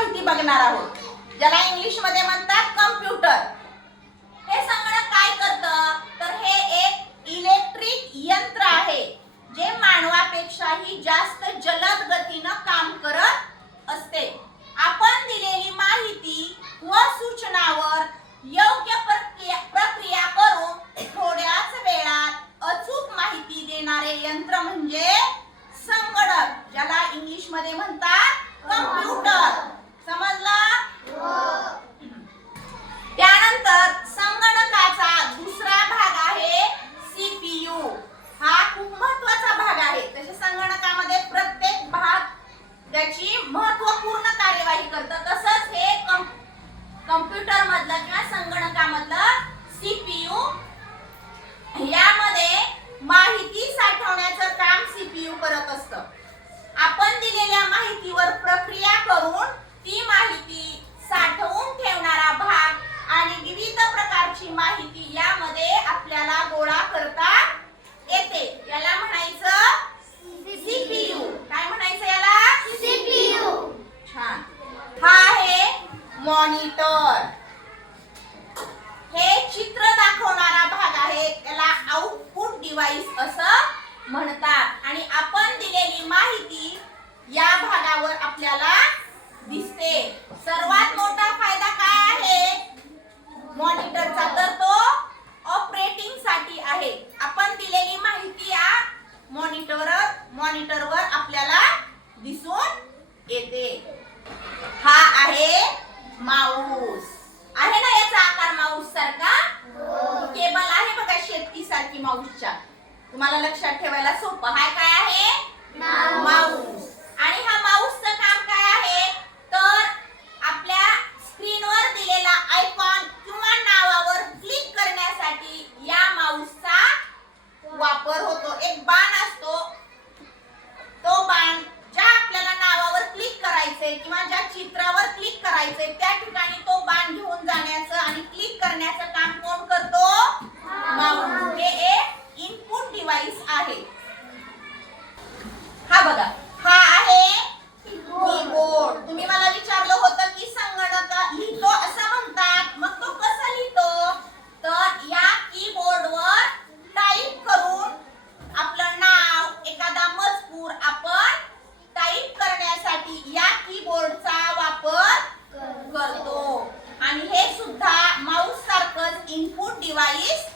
माहिती बघणार आहोत. ज्याला इंग्लिशमध्ये म्हणतात कम्प्युटर हे संगणक काय करतं? तर हे एक इलेक्ट्रिक यंत्र आहे जे मानवापेक्षाही जास्त जलद गतीनं काम करत असते. आपण दिलेली माहिती व सूचनावर योग्य प्रक्रिया प्रक्रिया करून थोड्याच वेळात अचूक माहिती देणारे यंत्र म्हणजे संगणक ज्याला इंग्लिशमध्ये म्हणतात कम्प्युटर त्याची महत्त्वपूर्ण कार्यवाही करतं तसंच हे कम्प्युटर मधलं किंवा संगणकामधलं सीपीयू यामध्ये माहिती साठवण्याचं काम सीपीयू करत असतं. आपण दिलेल्या माहितीवर प्रक्रिया करून ती माहिती साठवून ठेवणारा भाग आणि विविध प्रकारची माहिती यामध्ये आपल्याला गोळा करता येते. याला म्हणायचं सीपीयू काय म्हणायचं याला सीपीयू छान हा आहे मॉनिटर हे चित्र दाखवणारा भाग आहे. त्याला आउटपुट डिव्हाइस असं म्हणतात. आणि आपण दिलेली माहिती या भागावर आपल्याला दिसते सर्वात मोठा फायदा काय आहे मॉनिटरचा तर तो ऑपरेटिंगसाठी आहे आपण दिलेली माहिती या मॉनिटर मॉनिटरवर आपल्याला दिसून येते हा आहे माऊस आहे ना याचा आकार माऊस सारखा केबल आहे बघा शेपटी सारखी माऊसच्या तुम्हाला लक्षात ठेवायला सोपं. हा काय आहे? माऊस आणि हा माऊसचं काम काय आहे? तर आपल्या स्क्रीनवर दिलेला आयकॉन किंवा नावावर क्लिक करण्यासाठी या माऊसचा वापर होतो. एक बाण असतो. तो बाण ज्या आपल्याला नावावर क्लिक करायचंय किंवा ज्या चित्रावर क्लिक करायचंय त्या ठिकाणी तो बाण घेऊन जाण्याचं आणि क्लिक करण्याचं काम कोण करतो? Laís?